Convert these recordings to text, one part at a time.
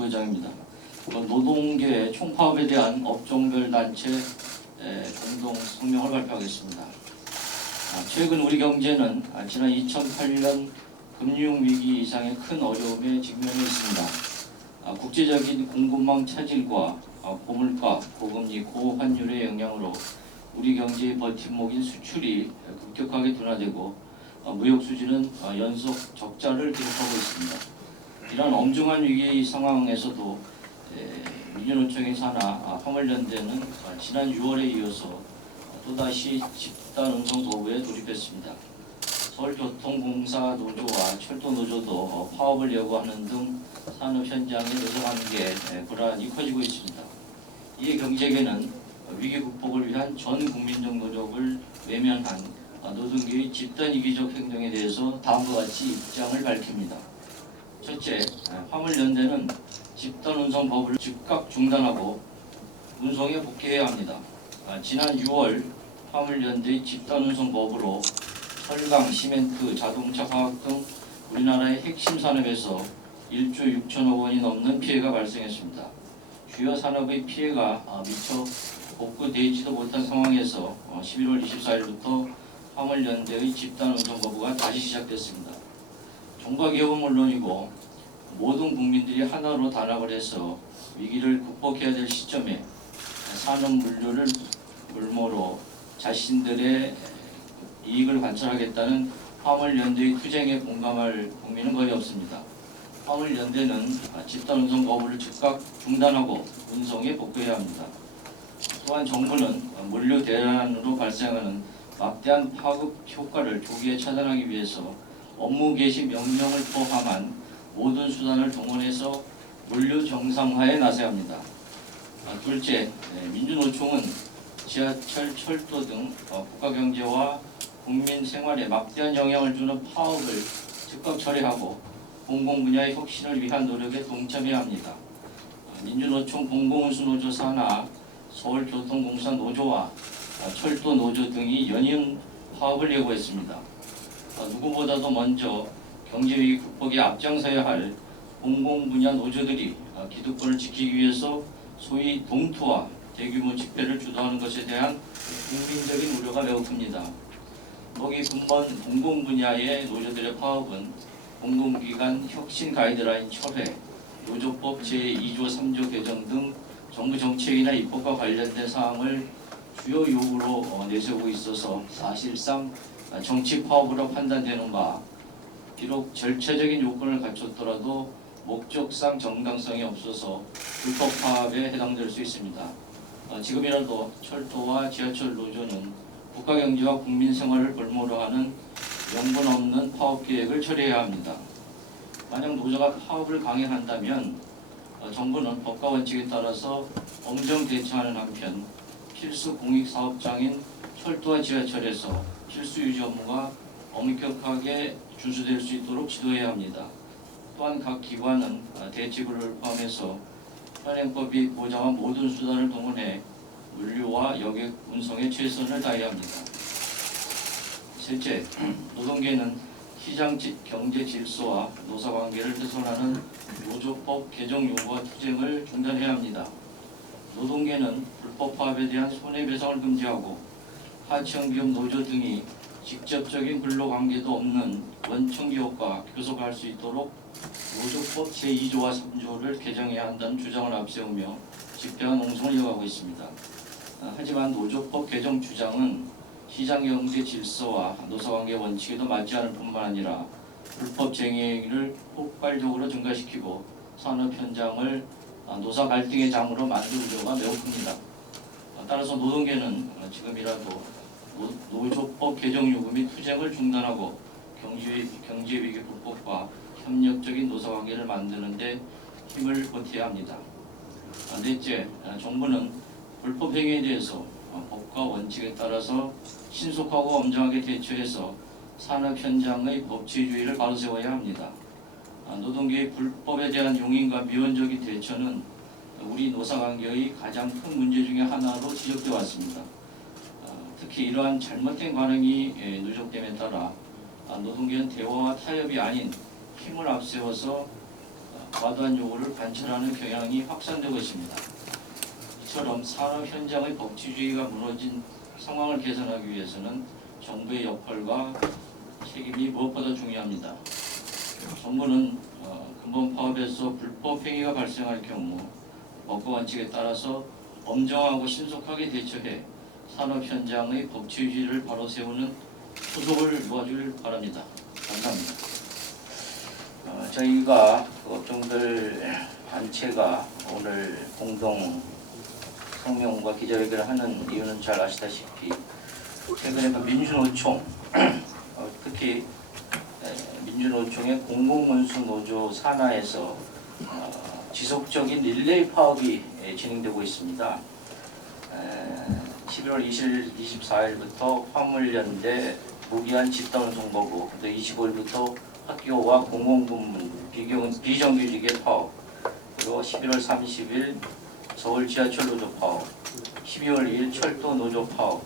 부회장입니다. 노동계 총파업에 대한 업종별 단체 공동 성명을 발표하겠습니다. 최근 우리 경제는 지난 2008년 금융위기 이상의 큰 어려움에 직면해 있습니다. 국제적인 공급망 차질과 고물가, 고금리, 고환율의 영향으로 우리 경제의 버팀목인 수출이 급격하게 둔화되고 무역 수지는 연속 적자를 기록하고 있습니다. 이러한 엄중한 위기의 상황에서도 민주노총의 산하 화물연대는 지난 6월에 이어서 또다시 집단 운송 거부에 돌입했습니다. 서울교통공사 노조와 철도노조도 파업을 요구하는 등 산업 현장의 노사관계 불안이 커지고 있습니다. 이에 경제계는 위기 극복을 위한 전 국민적 노력을 외면한 노동계의 집단 이기적 행동에 대해서 다음과 같이 입장을 밝힙니다. 첫째, 화물연대는 집단 운송 법을 즉각 중단하고 운송에 복귀해야 합니다. 지난 6월 화물연대의 집단 운송 법으로 철강, 시멘트, 자동차, 화학 등 우리나라의 핵심 산업에서 1조 6천억 원이 넘는 피해가 발생했습니다. 주요 산업의 피해가 미처 복구되지도 못한 상황에서 11월 24일부터 화물연대의 집단 운송 거부가 다시 시작됐습니다. 정부와 기업은 물론이고 모든 국민들이 하나로 단합을 해서 위기를 극복해야 될 시점에 산업 물류를 볼모로 자신들의 이익을 관철하겠다는 화물연대의 투쟁에 공감할 국민은 거의 없습니다. 화물연대는 집단 운송 거부를 즉각 중단하고 운송에 복귀해야 합니다. 또한 정부는 물류 대란으로 발생하는 막대한 파급 효과를 조기에 차단하기 위해서 업무 개시 명령을 포함한 모든 수단을 동원해서 물류 정상화에 나서야 합니다. 둘째, 민주노총은 지하철, 철도 등 국가경제와 국민 생활에 막대한 영향을 주는 파업을 즉각 처리하고 공공분야의 혁신을 위한 노력에 동참해야 합니다. 민주노총 공공운수노조 산하 서울교통공사 노조와 철도 노조 등이 연이은 파업을 예고했습니다. 누구보다도 먼저 경제위기 극복에 앞장서야 할 공공분야 노조들이 기득권을 지키기 위해서 소위 동투와 대규모 집회를 주도하는 것에 대한 국민적인 우려가 매우 큽니다. 거기 근본 공공분야의 노조들의 파업은 공공기관 혁신 가이드라인 철회, 노조법 제2조 3조 개정 등 정부 정책이나 입법과 관련된 사항을 주요 요구로 내세우고 있어서 사실상 정치 파업으로 판단되는 바, 비록 절차적인 요건을 갖췄더라도 목적상 정당성이 없어서 불법 파업에 해당될 수 있습니다. 지금이라도 철도와 지하철 노조는 국가경제와 국민 생활을 볼모로 하는 명분 없는 파업 계획을 처리해야 합니다. 만약 노조가 파업을 강행한다면 정부는 법과 원칙에 따라서 엄정 대처하는 한편 필수 공익사업장인 철도와 지하철에서 필수 유지 업무가 엄격하게 준수될 수 있도록 지도해야 합니다. 또한 각 기관은 대책을 포함해서 현행법이 보장한 모든 수단을 동원해 물류와 여객 운송에 최선을 다해야 합니다. 셋째, 노동계는 시장 경제 질서와 노사관계를 훼손하는 노조법 개정 요구와 투쟁을 중단해야 합니다. 노동계는 불법 파업에 대한 손해배상을 금지하고 하청기업 노조 등이 직접적인 근로관계도 없는 원청기업과 교섭할 수 있도록 노조법 제2조와 3조를 개정해야 한다는 주장을 앞세우며 집회와 농성을 이어가고 있습니다. 하지만 노조법 개정 주장은 시장경제 질서와 노사관계 원칙에도 맞지 않을 뿐만 아니라 불법 쟁의를 폭발적으로 증가시키고 산업 현장을 노사 갈등의 장으로 만들 우려가 매우 큽니다. 따라서 노동계는 지금이라도 노조법 개정 요구 및 투쟁을 중단하고 경제 위기 극복과 협력적인 노사관계를 만드는 데 힘을 보태야 합니다. 넷째, 정부는 불법 행위에 대해서 법과 원칙에 따라서 신속하고 엄정하게 대처해서 산업 현장의 법치주의를 바로 세워야 합니다. 노동계의 불법에 대한 용인과 미온적인 대처는 우리 노사관계의 가장 큰 문제 중에 하나로 지적되어 왔습니다. 특히 이러한 잘못된 관행이 누적됨에 따라 노동계는 대화와 타협이 아닌 힘을 앞세워서 과도한 요구를 관철하는 경향이 확산되고 있습니다. 이처럼 산업 현장의 법치주의가 무너진 상황을 개선하기 위해서는 정부의 역할과 책임이 무엇보다 중요합니다. 정부는 근본 파업에서 불법 행위가 발생할 경우 법과 원칙에 따라서 엄정하고 신속하게 대처해 산업 현장의 법치주의를 바로 세우는 후속을 놓아주길 바랍니다. 감사합니다. 저희가 업종들 단체가 오늘 공동 성명과 기자회견을 하는 이유는 잘 아시다시피 최근에 민주노총 특히 민주노총의 공공운수노조 산하에서 지속적인 릴레이 파업이 진행되고 있습니다. 11월 24일부터 화물연대 무기한 집단운송거부, 25일부터 학교와 공공부문 비정규직의 파업, 그리고 11월 30일 서울 지하철 노조 파업, 12월 2일 철도 노조 파업,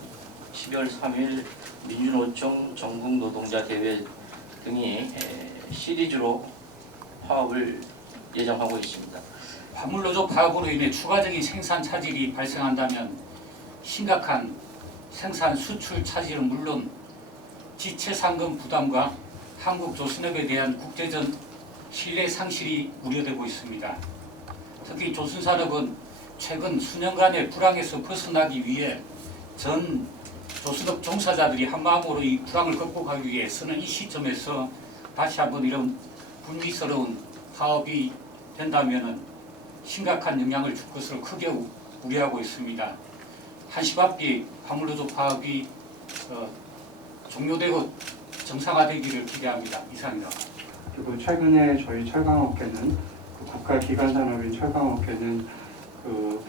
12월 3일 민주노총 전국노동자대회 등이 시리즈로 파업을 예정하고 있습니다. 화물노조 파업으로 인해 추가적인 생산 차질이 발생한다면 심각한 생산 수출 차질은 물론 지체 상금 부담과 한국 조선업에 대한 국제적 신뢰 상실이 우려되고 있습니다. 특히 조선산업은 최근 수년간의 불황에서 벗어나기 위해 전 조선업 종사자들이 한마음으로 이 불황을 극복하기 위해 서는 이 시점에서 다시 한번 이런 불미스러운 파업이 된다면 심각한 영향을 줄 것으로 크게 우려하고 있습니다. 한시바삐 화물노조 파업이 종료되고 정상화되기를 기대합니다. 이상입니다. 그리고 최근에 저희 철강업계는 국가기관산업인 철강업계는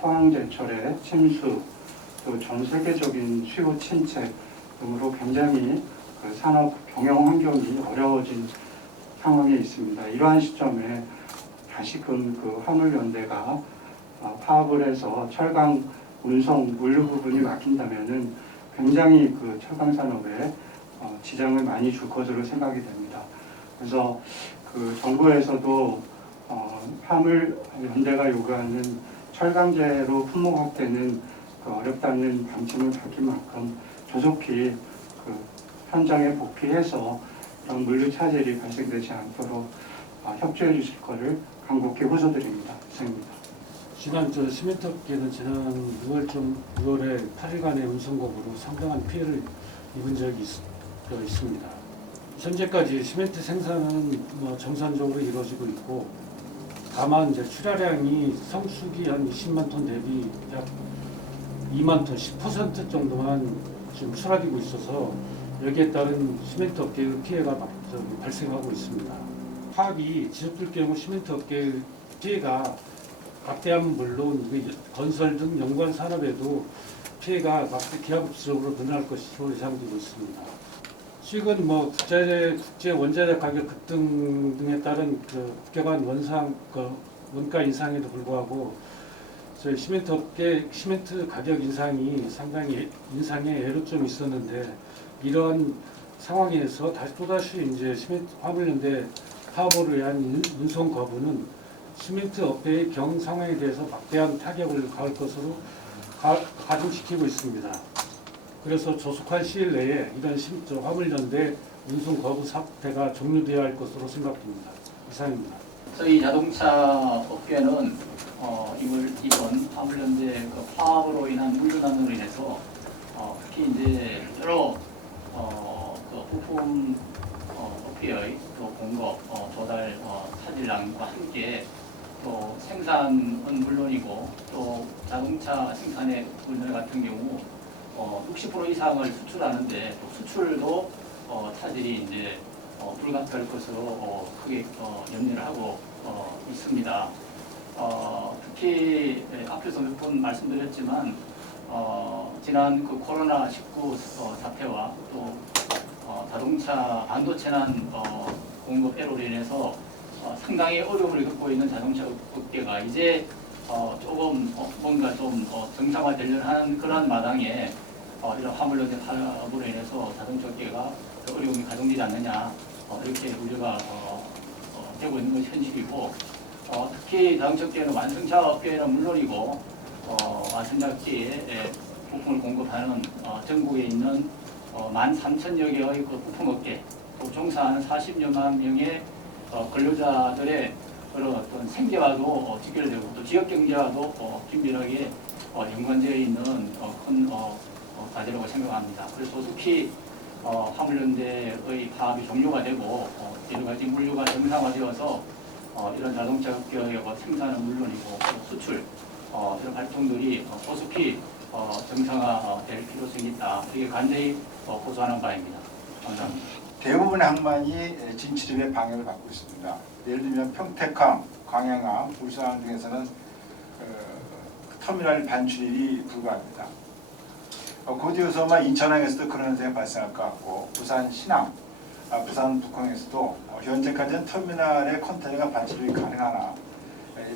포항제철의 침수, 또 전 세계적인 수요 침체 등으로 굉장히 산업 경영 환경이 어려워진 상황에 있습니다. 이러한 시점에 다시금 화물연대가 파업을 해서 철강 운송 물류 부분이 막힌다면은 굉장히 철강 산업에 지장을 많이 줄 것으로 생각이 됩니다. 그래서 정부에서도 화물연대가 요구하는 철강제로 품목 확대는 어렵다는 방침을 밝힌 만큼 조속히 현장에 복귀해서 이런 물류 차질이 발생되지 않도록 협조해 주실 것을 간곡히 호소드립니다. 이상입니다. 지난 시멘트업계는 지난 6월에 8일간의 운송거부로 상당한 피해를 입은 적이 있습니다. 현재까지 시멘트 생산은 정상적으로 이루어지고 있고, 다만 이제 출하량이 성수기 한 20만 톤 대비 약 2만 톤, 10% 정도만 지금 출하되고 있어서 여기에 따른 시멘트 업계의 피해가 발생하고 있습니다. 파업이 지속될 경우 시멘트 업계의 피해가 막대하면 물론 건설 등 연관 산업에도 피해가 기하급수적으로 늘어날 것으로 예상되고 있습니다. 최근 국제 원자재 가격 급등 등에 따른 급격한 원가 인상에도 불구하고 저희 시멘트 업계 시멘트 가격 인상이 상당히 인상에 애로점이 있었는데, 이러한 상황에서 또다시 이제 시멘트 화물연대 파업으로 위한 운송 거부는 시멘트 업계의 경 상황에 대해서 막대한 타격을 가할 것으로 가중시키고 있습니다. 그래서 조속한 시일 내에 이런 화물연대 운송 거부 사태가 종료되어야 할 것으로 생각됩니다. 이상입니다. 저희 자동차 업계는 이번 화물연대 파업으로 인한 물류난으로 인해서 특히 이제 여러 부품 업계의 공급 조달 차질난과 함께 또 생산은 물론이고 또 자동차 생산의 분야 같은 경우 60% 이상을 수출하는데 또 수출도 차질이 이제 불가피할 것으로 크게 염려를 하고 있습니다. 특히 앞에서 몇 번 말씀드렸지만 지난 코로나19 사태와 또 자동차 반도체난 공급 애로로 인해서 상당히 어려움을 겪고 있는 자동차 업계가 이제 조금 뭔가 좀 정상화되려는 하는 그런 마당에 이런 화물연대 파업으로 인해서 자동차 업계가 어려움이 가중되지 않느냐 이렇게 우려가 되고 있는 것이 현실이고, 특히 자동차 업계는 완성차 업계는 물론이고 완성차 업계에 부품을 공급하는 전국에 있는 13,000여 개의 그 부품업계 또 종사하는 40여만 명의 근로자들의 그런 어떤 생계와도 직결되고 또 지역 경제와도 긴밀하게 연관되어 있는 큰 과제라고 생각합니다. 그래서 조속히 화물연대의 파업이 종료가 되고 여러 가지 물류가 정상화되어서 이런 자동차 업계의 생산은 물론이고 수출 이런 활동들이 조속히 정상화될 필요성이 있다. 이게 간절히 호소하는 바입니다. 감사합니다. 대부분의 항만이 진출입의 방해를 받고 있습니다. 예를 들면 평택항, 광양항, 울산항 등에서는 터미널 반출입이 불가합니다. 곧 이어서만 인천항에서도 그런 현상이 발생할 것 같고 부산 신항, 부산 북항에서도 현재까지는 터미널에 컨테이너가 반출입이 가능하나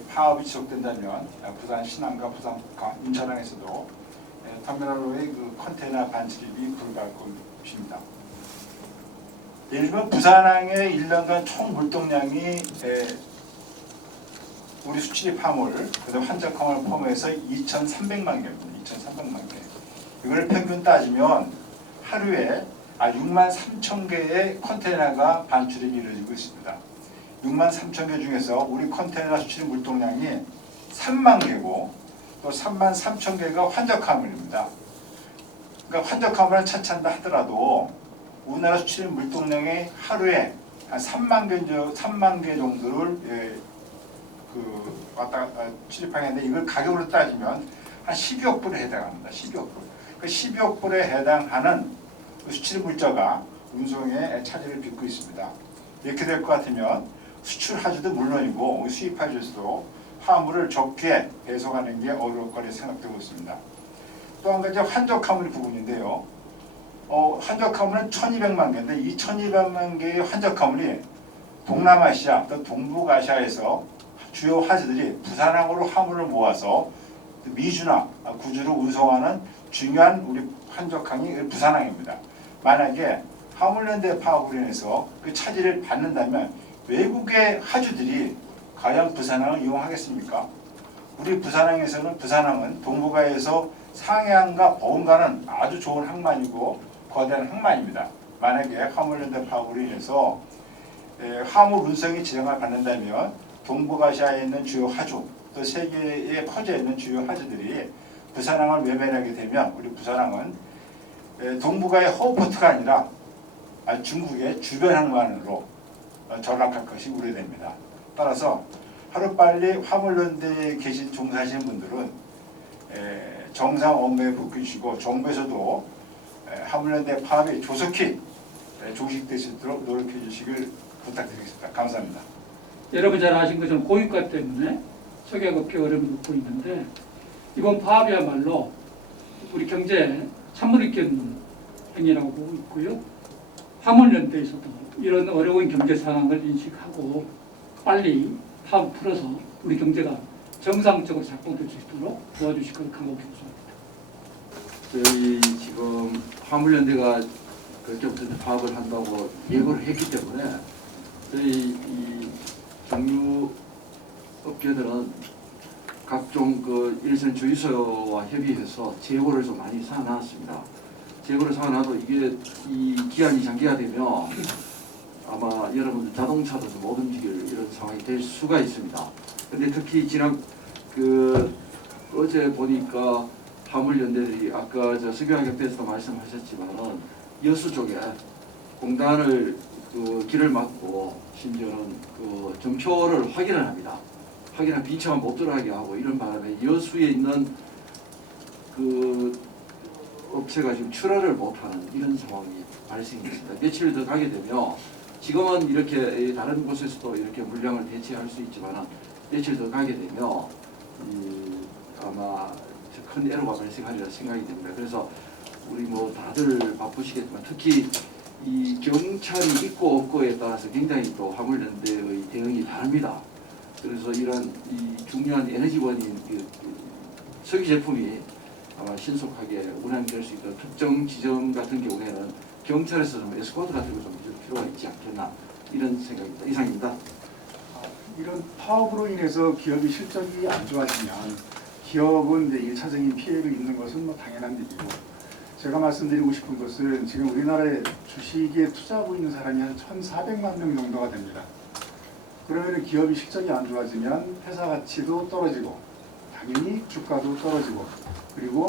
파업이 지속된다면 부산 신항과 부산 북항, 인천항에서도 터미널로의 그 컨테이너 반출입이 불가할 것입니다. 예를 들면 부산항의 1년간 총 물동량이 우리 수출입 화물, 그다음 환적항을 포함해서 2,300만 개입니다. 2,300만 개. 이걸 평균 따지면 하루에 6만 3천 개의 컨테이너가 반출입이 이루어지고 있습니다. 6만 3천 개 중에서 우리 컨테이너 수출입 물동량이 3만 개고 또 3만 3천 개가 환적화물입니다. 그러니까 환적화물을 차치한다 하더라도 우리나라 수출입 물동량이 하루에 한 3만 개 정도를 출입하겠는데 이걸 가격으로 따지면 한 12억 불에 해당합니다. 12억 불. 그 12억 불에 해당하는 수출입 물자가 운송에 차질을 빚고 있습니다. 이렇게 될 것 같으면 수출 하주도 물론이고 수입 하주도 화물을 적게 배송하는 게 어려울 거라 생각되고 있습니다. 또 한 가지 환적화물 부분인데요. 환적화물은 1,200만 개인데 이 1,200만 개의 환적화물이 동남아시아 또 동북아시아에서 주요 하주들이 부산항으로 화물을 모아서 미주나 구주로 운송하는 중요한 우리 환적항이 부산항입니다. 만약에 화물연대 파업으로 인해서 그 차질을 받는다면 외국의 하주들이 과연 부산항을 이용하겠습니까? 우리 부산항은 동북아에서 상해항과 버금가는 아주 좋은 항만이고 거대한 항만입니다. 만약에 화물연대 파업으로 인해서 화물 운송이 지정을 받는다면 동북아시아에 있는 주요 하주 또 세계에 퍼져 있는 주요 하주들이 부산항을 외면하게 되면 우리 부산항은 동북아의 허브포트가 아니라 중국의 주변 항만으로 전락할 것이 우려됩니다. 따라서 하루빨리 화물연대에 계신 종사하시는 분들은 정상 업무에 복귀하시고 정부에서도 화물연대 파업이 조속히 종식될 수 있도록 노력해 주시길 부탁드리겠습니다. 감사합니다. 여러분 잘 아신 것처럼 고유가 때문에 소개업계 어려움을 겪고 있는데 이번 파업이야말로 우리 경제에 찬물을 끼얹는 행위라고 보고 있고요. 화물연대에서도 이런 어려운 경제 상황을 인식하고 빨리 파업 풀어서 우리 경제가 정상적으로 작동될 수 있도록 도와주실 것 간곡히 요청합니다. 저희 지금 화물연대가 그때부터 파업을 한다고 예고를 했기 때문에 저희 이 정유 업계들은 각종 그 일선 주유소와 협의해서 재고를 좀 많이 사놨습니다. 재고를 사놔도 이게 이 기한이 장기화 되면 아마 여러분들 자동차도 좀 못 움직일 이런 상황이 될 수가 있습니다. 근데 특히 지난 어제 보니까 화물연대들이 아까 석유화격대에서도 말씀하셨지만은 여수 쪽에 공단을 길을 막고 심지어는 점표를 확인을 합니다. 확인한 비차만 못 들어가게 하고 이런 바람에 여수에 있는 업체가 지금 출하를 못하는 이런 상황이 발생했습니다. 며칠 더 가게 되면 지금은 이렇게 다른 곳에서도 이렇게 물량을 대체할 수 있지만 며칠 더 가게 되면 아마 큰 애로가 발생하리라 생각이 됩니다. 그래서 우리 다들 바쁘시겠지만 특히 이 경찰이 있고 없고에 따라서 굉장히 또 화물연대의 대응이 다릅니다. 그래서 이런 이 중요한 에너지원인 석유 제품이 아마 신속하게 운항될 수 있도록 특정 지점 같은 경우에는 경찰에서 좀 에스코트 같은 거 좀 필요가 있지 않겠나 이런 생각입니다. 이상입니다. 이런 파업으로 인해서 기업이 실적이 안 좋아지면 기업은 이제 1차적인 피해를 입는 것은 뭐 당연한 일이고, 제가 말씀드리고 싶은 것은 지금 우리나라에 주식에 투자하고 있는 사람이 한 1,400만 명 정도가 됩니다. 그러면 기업이 실적이 안 좋아지면 회사 가치도 떨어지고 당연히 주가도 떨어지고, 그리고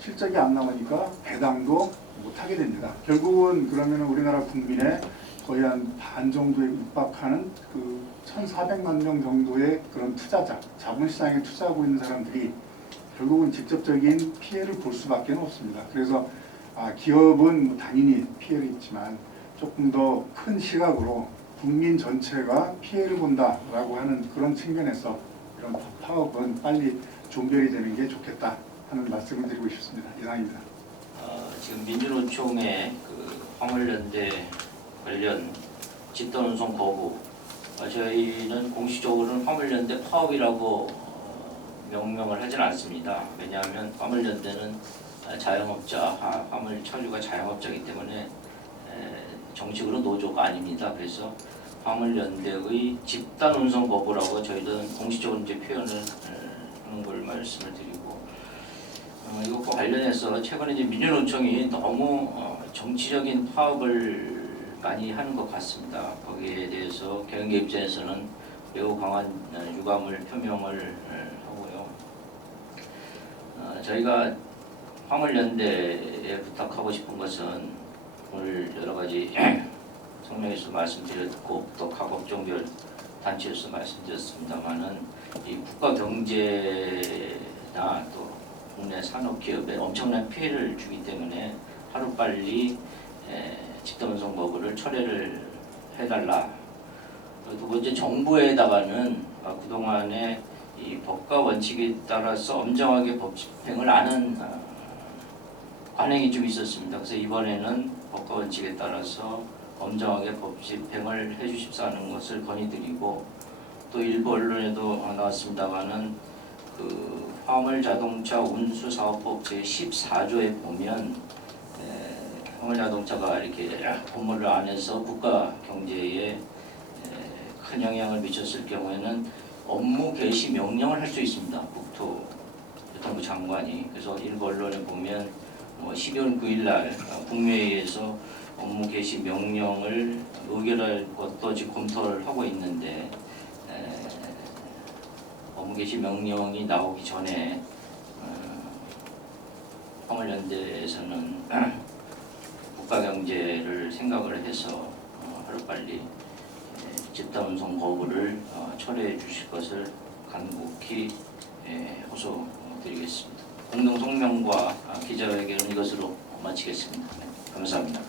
실적이 안 나오니까 배당도 못하게 됩니다. 결국은 그러면 우리나라 국민의 거의 한 반 정도에 육박하는 그 1,400만 명 정도의 그런 투자자, 자본시장에 투자하고 있는 사람들이 결국은 직접적인 피해를 볼 수밖에 없습니다. 그래서 기업은 뭐 당연히 피해를 입지만 조금 더 큰 시각으로 국민 전체가 피해를 본다라고 하는 그런 측면에서 이런 파업은 빨리 종결이 되는 게 좋겠다 하는 말씀을 드리고 싶습니다. 이상입니다. 지금 민주노총의 그 화물연대 관련 집단운송 거부, 저희는 공식적으로는 화물연대 파업이라고 명명을 하진 않습니다. 왜냐하면 화물연대는 자영업자, 화물 철류가 자영업자이기 때문에 정식으로 노조가 아닙니다. 그래서 화물연대의 집단운송 거부라고 저희는 공식적으로 이제 표현을 하는 걸 말씀을 드리고, 이것과 관련해서 최근에 이제 민주노총이 너무 정치적인 파업을 많이 하는 것 같습니다. 거기에 대해서 경영계 입장에서는 매우 강한 유감을 표명을 하고요. 저희가 화물연대에 부탁하고 싶은 것은 오늘 여러 가지 성명에서 말씀드렸고 또 각 업종별 단체에서 말씀드렸습니다만은 이 국가 경제나 또 국내 산업 기업에 엄청난 피해를 주기 때문에 하루빨리 집단운송 거부를 철회를 해달라. 두 번째, 정부에다가는 그동안에 이 법과 원칙에 따라서 엄정하게 법 집행을 안 한 관행이 좀 있었습니다. 그래서 이번에는 법과 원칙에 따라서 엄정하게 법 집행을 해주십사 하는 것을 건의드리고, 또 일부 언론에도 나왔습니다만은 그 화물자동차 운수사업법 제14조에 보면 화물자동차가 이렇게 건물을 안에서 국가 경제에 큰 영향을 미쳤을 경우에는 업무 개시 명령을 할 수 있습니다. 국토교통부 장관이. 그래서 일부 언론에 보면 12월 9일 날 국무회의에서 업무 개시 명령을 의결할 것도 지금 검토를 하고 있는데, 업무 개시 명령이 나오기 전에 화물연대에서는 국가 경제를 생각을 해서 하루빨리 집단운송 거부를 철회해 주실 것을 간곡히 호소드리겠습니다. 공동 성명과 기자회견은 이것으로 마치겠습니다. 감사합니다.